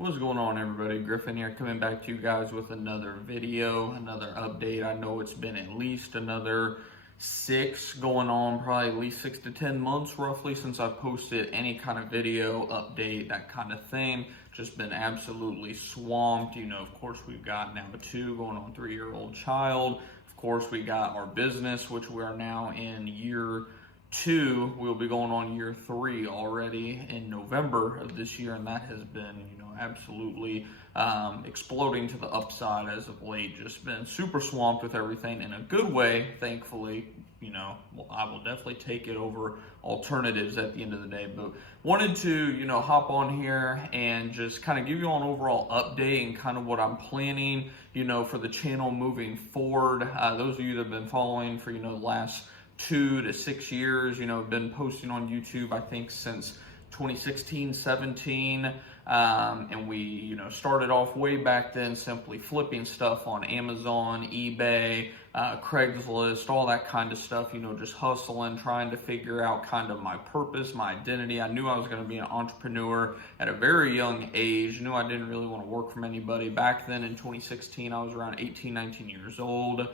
What's going on, everybody? Griffin here, coming back to you guys with another video, another update. I know it's been at least another probably at least 6 to 10 months roughly since I've posted any kind of video, update, that kind of thing. Just been absolutely swamped. Of course, we've got now a 2 going on 3-year-old child. Of course, we got our business, which we are now in year 2. We'll be going on year 3 already in November of this year, and that has been, absolutely exploding to the upside as of late. Just been super swamped with everything in a good way, thankfully. I will definitely take it over alternatives at the end of the day, but wanted to, hop on here and just kind of give you all an overall update and kind of what I'm planning, for the channel moving forward. Those of you that have been following for, the last 2 to 6 years, been posting on YouTube, I think since 2016, 17, and we, started off way back then simply flipping stuff on Amazon, eBay, Craigslist, all that kind of stuff, just hustling, trying to figure out kind of my purpose, my identity. I knew I was going to be an entrepreneur at a very young age. Knew I didn't really want to work from anybody. Back then in 2016, I was around 18, 19 years old.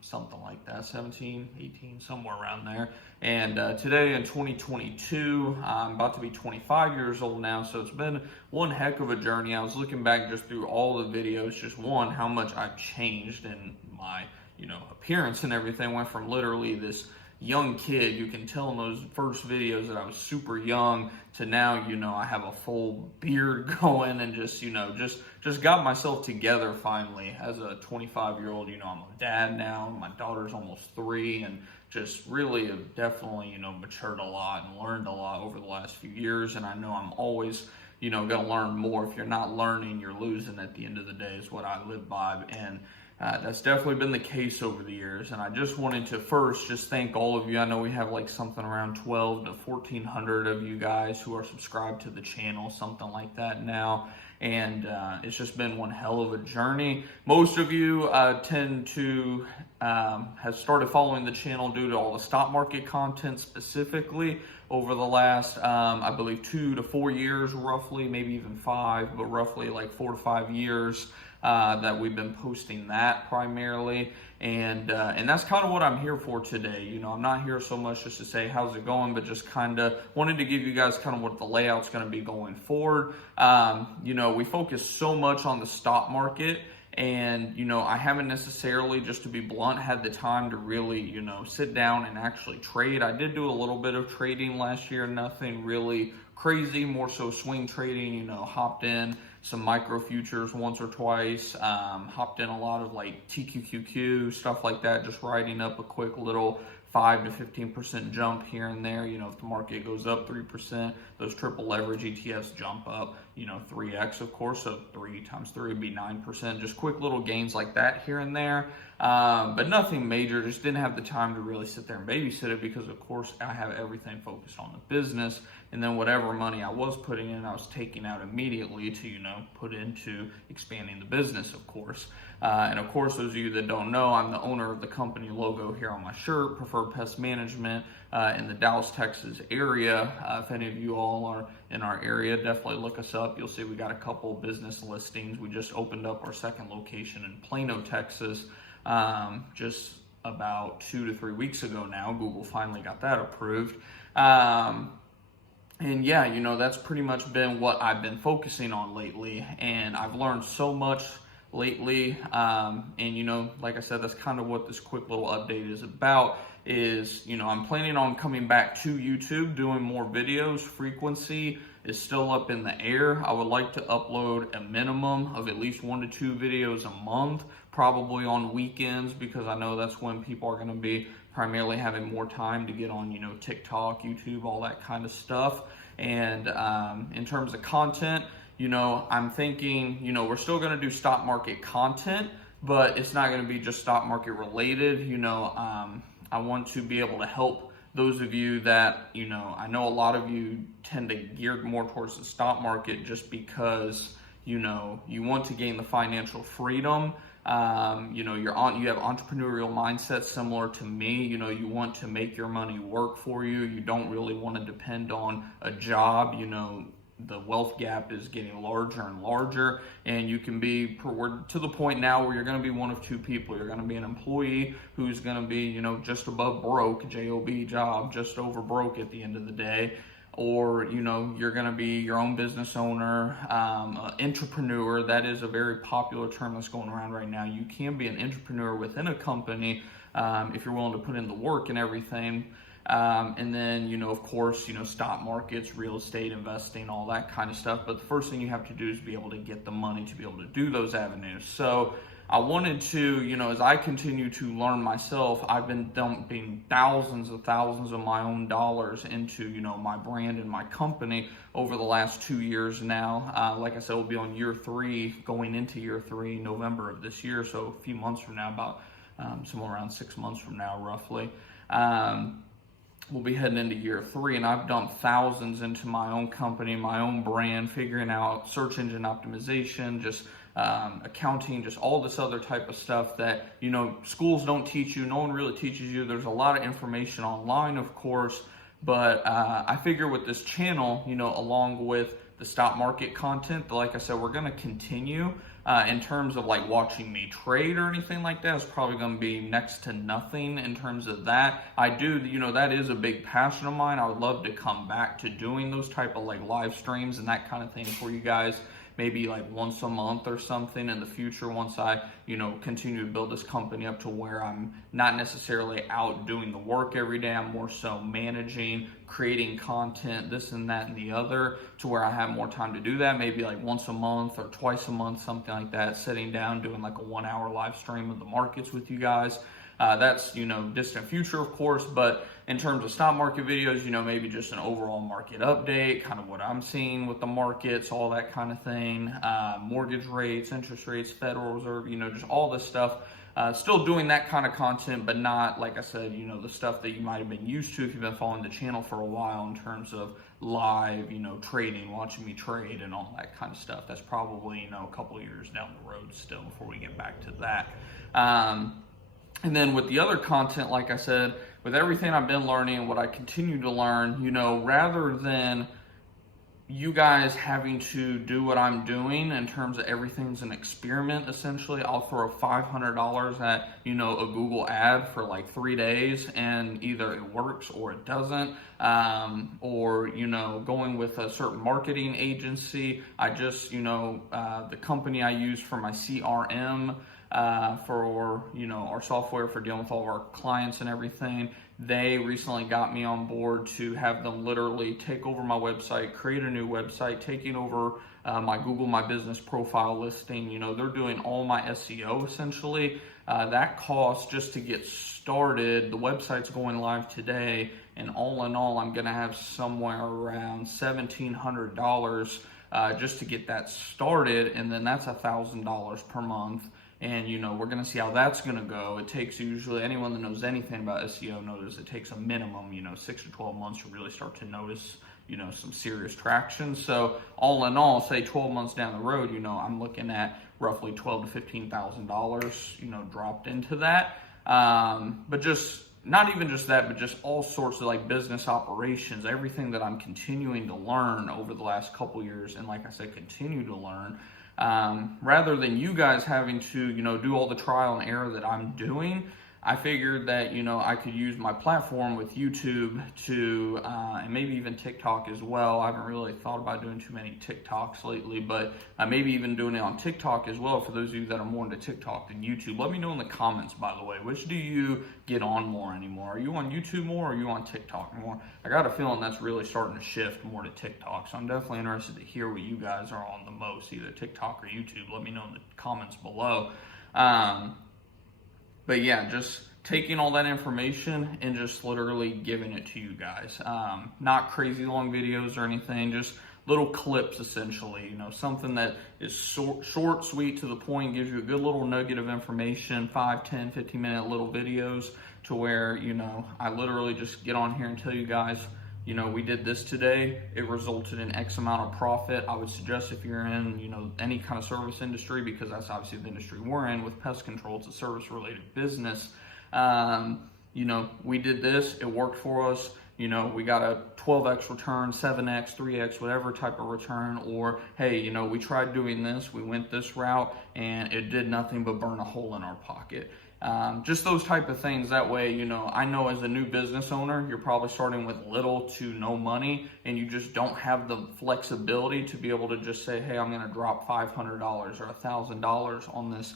Something like that, 17, 18, somewhere around there. And today in 2022, I'm about to be 25 years old now, so it's been one heck of a journey. I was looking back just through all the videos, just one, how much I've changed in my, appearance and everything. Went from literally this young kid, you can tell in those first videos that I was super young, to now, I have a full beard going and just, just got myself together finally as a 25-year-old. I'm a dad now, my daughter's almost 3, and just really have definitely, matured a lot and learned a lot over the last few years. And I know I'm always, going to learn more. If you're not learning, you're losing at the end of the day, is what I live by. And that's definitely been the case over the years. And I just wanted to first just thank all of you. I know we have like something around 12 to 1,400 of you guys who are subscribed to the channel, something like that now. And it's just been one hell of a journey. Most of you tend to have started following the channel due to all the stock market content specifically over the last, I believe, 2 to 4 years roughly, maybe even 5, but roughly like 4 to 5 years that we've been posting that primarily. And that's kind of what I'm here for today. I'm not here so much just to say how's it going, but just kind of wanted to give you guys kind of what the layout's going to be going forward. We focus so much on the stock market, and I haven't necessarily, just to be blunt, had the time to really sit down and actually trade. I did do a little bit of trading last year, nothing really crazy, more so swing trading. Hopped in some micro futures once or twice, hopped in a lot of like TQQQ, stuff like that, just riding up a quick little 5 to 15% jump here and there. If the market goes up 3%, those triple leverage ETFs jump up, 3x, of course. So 3 times 3 would be 9%. Just quick little gains like that here and there. But nothing major. Just didn't have the time to really sit there and babysit it because, of course, I have everything focused on the business. And then whatever money I was putting in, I was taking out immediately to, put into expanding the business, of course. And of course, those of you that don't know, I'm the owner of the company logo here on my shirt, Preferred Pest Management, in the Dallas, Texas area. If any of you all are in our area, definitely look us up. You'll see we got a couple business listings. We just opened up our second location in Plano, Texas, just about 2 to 3 weeks ago now. Google finally got that approved. And yeah, that's pretty much been what I've been focusing on lately. And I've learned so much lately. And, like I said, that's kind of what this quick little update is about. I'm planning on coming back to YouTube, doing more videos. Frequency is still up in the air. I would like to upload a minimum of at least 1 to 2 videos a month, probably on weekends, because I know that's when people are going to be primarily having more time to get on, TikTok, YouTube, all that kind of stuff. And in terms of content, I'm thinking, we're still going to do stock market content, but it's not going to be just stock market related. I want to be able to help those of you that, I know a lot of you tend to gear more towards the stock market just because, you want to gain the financial freedom. You have entrepreneurial mindset similar to me. You want to make your money work for you. You don't really want to depend on a job, the wealth gap is getting larger and larger, and you can be, we're to the point now where you're going to be one of two people. You're going to be an employee who's going to be, you know, just above broke, J-O-B, job, just over broke at the end of the day. Or, you know, you're going to be your own business owner, entrepreneur. That is a very popular term that's going around right now. You can be an entrepreneur within a company if you're willing to put in the work and everything. And then, you know, of course, you know, stock markets, real estate, investing, all that kind of stuff. But the first thing you have to do is be able to get the money to be able to do those avenues. So I wanted to, you know, as I continue to learn myself, I've been dumping thousands of my own dollars into, you know, my brand and my company over the last 2 years now. Like I said, we'll be on year 3, going into year 3, November of this year. So a few months from now, about somewhere around 6 months from now, roughly. We'll be heading into year 3, and I've dumped thousands into my own company, my own brand, figuring out search engine optimization, just accounting, just all this other type of stuff that, you know, schools don't teach you. No one really teaches you. There's a lot of information online, of course, but I figure with this channel, you know, along with the stock market content, like I said, we're going to continue. In terms of like watching me trade or anything like that, it's probably going to be next to nothing in terms of that. I do, you know, that is a big passion of mine. I would love to come back to doing those type of like live streams and that kind of thing for you guys, maybe like once a month or something in the future, once I, you know, continue to build this company up to where I'm not necessarily out doing the work every day. I'm more so managing, creating content, this and that and the other, to where I have more time to do that, maybe like once a month or twice a month, something like that, sitting down, doing like a 1-hour live stream of the markets with you guys. That's, you know, distant future, of course, but in terms of stock market videos, you know, maybe just an overall market update, kind of what I'm seeing with the markets, all that kind of thing, mortgage rates, interest rates, Federal Reserve, you know, just all this stuff. Still doing that kind of content, but not, like I said, you know, the stuff that you might have been used to if you've been following the channel for a while in terms of live, you know, trading, watching me trade and all that kind of stuff. That's probably, you know, a couple of years down the road still before we get back to that. And then with the other content, like I said, with everything I've been learning and what I continue to learn, you know, rather than you guys having to do what I'm doing in terms of everything's an experiment, essentially, I'll throw $500 at, you know, a Google ad for like 3 days, and either it works or it doesn't, or, you know, going with a certain marketing agency. I just, you know, the company I use for my CRM, for, you know, our software for dealing with all of our clients and everything, they recently got me on board to have them literally take over my website, create a new website, taking over my Google My Business profile listing. You know, they're doing all my SEO essentially. That cost just to get started, the website's going live today, and all in all, I'm gonna have somewhere around $1,700 just to get that started, and then that's $1,000 per month. And, you know, we're going to see how that's going to go. It takes usually, anyone that knows anything about SEO knows it takes a minimum, you know, 6 to 12 months to really start to notice, you know, some serious traction. So all in all, say 12 months down the road, you know, I'm looking at roughly $12,000 to $15,000, you know, dropped into that. But just, not even just that, but just all sorts of like business operations, everything that I'm continuing to learn over the last couple years. And like I said, continue to learn. Rather than you guys having to, you know, do all the trial and error that I'm doing, I figured that, you know, I could use my platform with YouTube to, and maybe even TikTok as well. I haven't really thought about doing too many TikToks lately, but maybe even doing it on TikTok as well. For those of you that are more into TikTok than YouTube, let me know in the comments, by the way, which do you get on more anymore? Are you on YouTube more, or are you on TikTok more? I got a feeling that's really starting to shift more to TikTok, so I'm definitely interested to hear what you guys are on the most, either TikTok or YouTube. Let me know in the comments below. But yeah, just taking all that information and just literally giving it to you guys. Not crazy long videos or anything, just little clips essentially, you know, something that is short, sweet, to the point, gives you a good little nugget of information, 5, 10, 15-minute little videos, to where, you know, I literally just get on here and tell you guys, you know, we did this today, it resulted in X amount of profit. I would suggest if you're in, you know, any kind of service industry, because that's obviously the industry we're in with pest control, it's a service related business. You know, we did this, it worked for us. we got a 12x return, 7x, 3x, whatever type of return, or hey, we tried doing this, we went this route, and it did nothing but burn a hole in our pocket. Just those type of things. That way, I know as a new business owner, you're probably starting with little to no money, and you just don't have the flexibility to be able to just say, hey, I'm going to drop $500 or $1,000 on this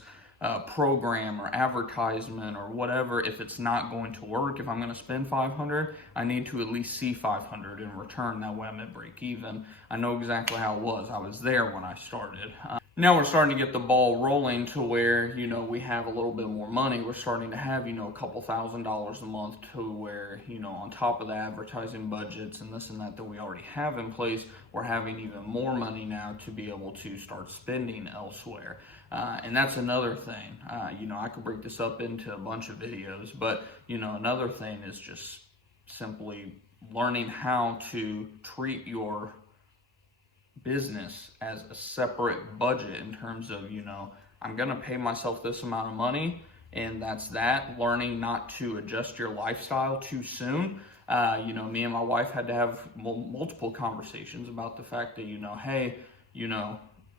program or advertisement or whatever. If it's not going to work, if I'm going to spend 500, I need to at least see 500 in return. That way I'm at break even. I know exactly how it was. I was there when I started. Now we're starting to get the ball rolling to where, we have a little bit more money. We're starting to have, a couple $1,000s a month to where, on top of the advertising budgets and this and that we already have in place, we're having even more money now to be able to start spending elsewhere. And that's another thing. I could break this up into a bunch of videos, but, another thing is just simply learning how to treat your business as a separate budget in terms of, I'm going to pay myself this amount of money, and that's that. Learning not to adjust your lifestyle too soon. Me and my wife had to have multiple conversations about the fact that, hey,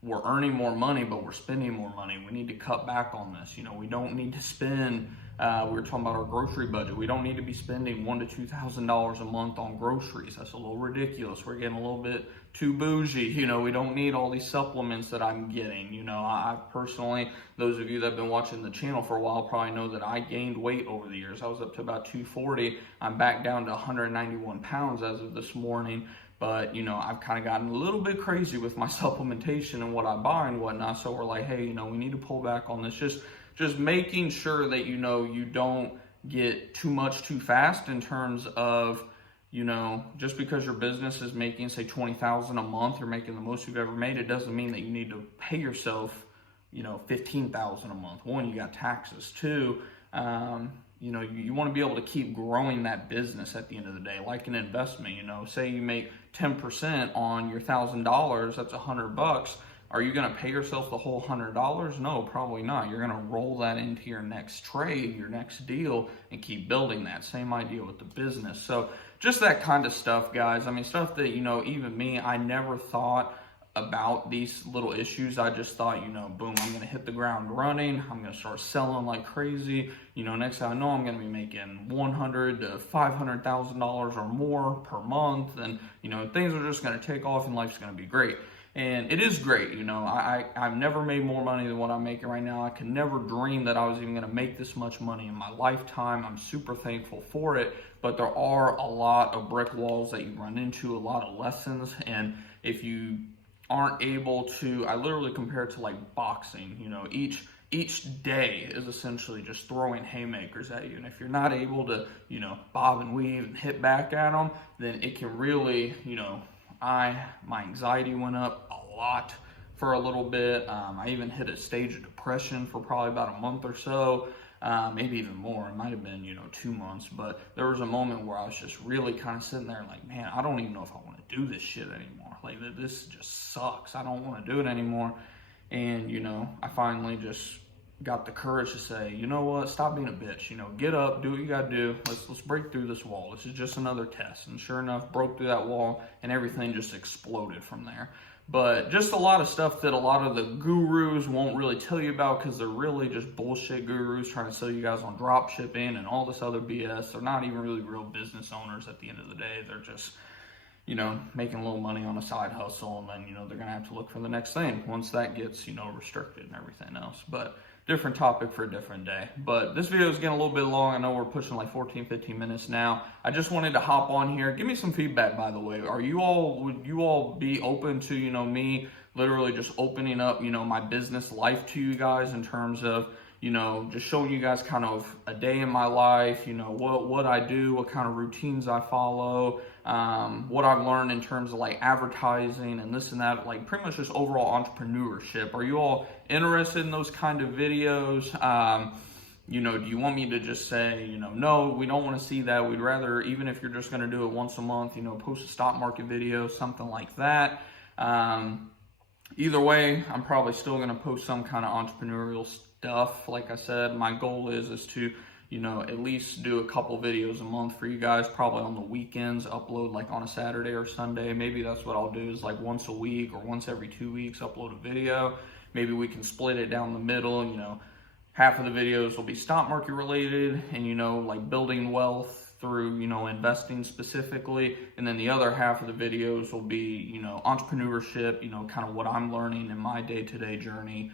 we're earning more money, but we're spending more money. We need to cut back on this. We don't need to spend, we were talking about our grocery budget. We don't need to be spending $1,000 to $2,000 a month on groceries. That's a little ridiculous. We're getting a little bit too bougie. We don't need all these supplements that I'm getting. I personally, those of you that have been watching the channel for a while probably know that I gained weight over the years. I was up to about 240. I'm back down to 191 pounds as of this morning. But, I've kind of gotten a little bit crazy with my supplementation and what I buy and whatnot. So we're like, hey, we need to pull back on this. Just making sure that, you don't get too much too fast in terms of, just because your business is making, say, $20,000 a month, you're making the most you've ever made, it doesn't mean that you need to pay yourself, $15,000 a month. One, you got taxes. Two, you want to be able to keep growing that business at the end of the day, like an investment. Say you make 10% on your $1,000, that's $100. Are you going to pay yourself the whole $100? No, probably not. You're going to roll that into your next trade, your next deal, and keep building that. Same idea with the business. So just that kind of stuff, guys. I mean, stuff that, even me, I never thought about these little issues. I just thought, boom, I'm going to hit the ground running. I'm going to start selling like crazy. Next thing I know, I'm going to be making $100,000 to $500,000 or more per month. And, things are just going to take off and life's going to be great. And it is great. I've never made more money than what I'm making right now. I could never dream that I was even going to make this much money in my lifetime. I'm super thankful for it. But there are a lot of brick walls that you run into, a lot of lessons. And if you aren't able to, I literally compare it to like boxing. Each day is essentially just throwing haymakers at you. And if you're not able to, bob and weave and hit back at them, then it can really, my anxiety went up a lot for a little bit. I even hit a stage of depression for probably about a month or so, maybe even more. It might have been, 2 months, but there was a moment where I was just really kind of sitting there like, man, I don't even know if I want to do this shit anymore. Like, this just sucks. I don't want to do it anymore. And, I finally just got the courage to say, you know what, stop being a bitch, get up, do what you gotta do, let's break through this wall. This is just another test. And sure enough, broke through that wall and everything just exploded from there. But just a lot of stuff that a lot of the gurus won't really tell you about, because they're really just bullshit gurus trying to sell you guys on drop shipping and all this other BS. They're not even really real business owners at the end of the day. They're just, making a little money on a side hustle, and then, they're gonna have to look for the next thing once that gets, restricted and everything else. But different topic for a different day. But this video is getting a little bit long. I know we're pushing like 14-15 minutes now. I just wanted to hop on here. Give me some feedback, by the way. Would you all be open to, me literally just opening up, my business life to you guys in terms of, just showing you guys kind of a day in my life, what I do, what kind of routines I follow, what I've learned in terms of like advertising and this and that, like pretty much just overall entrepreneurship. Are you all interested in those kind of videos? Do you want me to just say, no, we don't want to see that. We'd rather, even if you're just going to do it once a month, post a stock market video, something like that. Either way, I'm probably still going to post some kind of entrepreneurial stuff. Like I said, my goal is to, at least do a couple videos a month for you guys, probably on the weekends, upload like on a Saturday or Sunday. Maybe that's what I'll do, is like once a week or once every 2 weeks, upload a video. Maybe we can split it down the middle, half of the videos will be stock market related and, like building wealth through, investing specifically. And then the other half of the videos will be, entrepreneurship, kind of what I'm learning in my day-to-day journey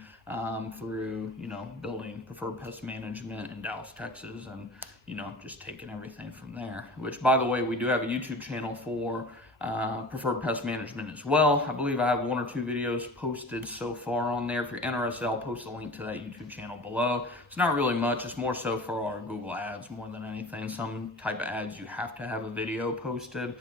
through, building preferred pest management in Dallas, Texas, and, just taking everything from there. Which, by the way, we do have a YouTube channel for preferred pest management as well. I believe I have 1 or 2 videos posted so far on there. If you're interested, I'll post a link to that YouTube channel below. It's not really much. It's more so for our Google ads more than anything. Some type of ads you have to have a video posted.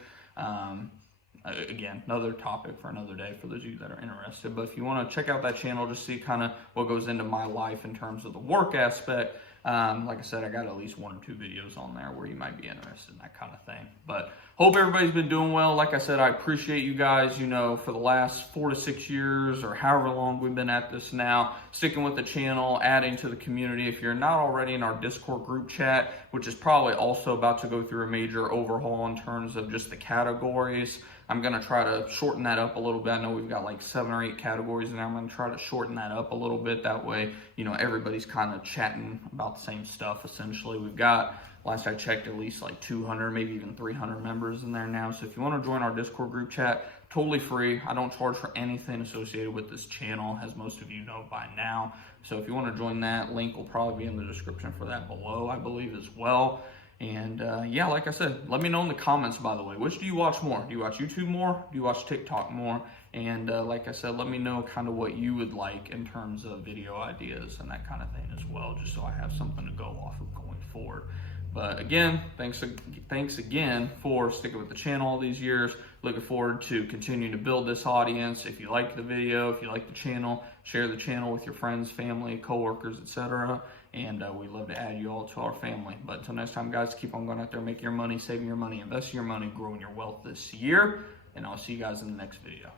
Again, another topic for another day for those of you that are interested. But if you want to check out that channel, just see kind of what goes into my life in terms of the work aspect. Like I said, I got at least 1 or 2 videos on there where you might be interested in that kind of thing. But hope everybody's been doing well. Like I said, I appreciate you guys, for the last 4 to 6 years or however long we've been at this now, sticking with the channel, adding to the community. If you're not already in our Discord group chat, which is probably also about to go through a major overhaul in terms of just the categories, I'm going to try to shorten that up a little bit. I know we've got like 7 or 8 categories in there. I'm going to try to shorten that up a little bit. That way, everybody's kind of chatting about the same stuff, essentially. We've got, last I checked, at least like 200, maybe even 300 members in there now. So if you want to join our Discord group chat, totally free. I don't charge for anything associated with this channel, as most of you know by now. So if you want to join that, link will probably be in the description for that below, I believe, as well. And yeah, like I said, let me know in the comments, by the way, which do you watch more? Do you watch YouTube more? Do you watch TikTok more? And like I said, let me know kind of what you would like in terms of video ideas and that kind of thing as well, just so I have something to go off of going forward. But again, thanks again for sticking with the channel all these years. Looking forward to continuing to build this audience. If you like the video, if you like the channel, share the channel with your friends, family, coworkers, etc. And we'd love to add you all to our family. But until next time, guys, keep on going out there, making your money, saving your money, investing your money, growing your wealth this year. And I'll see you guys in the next video.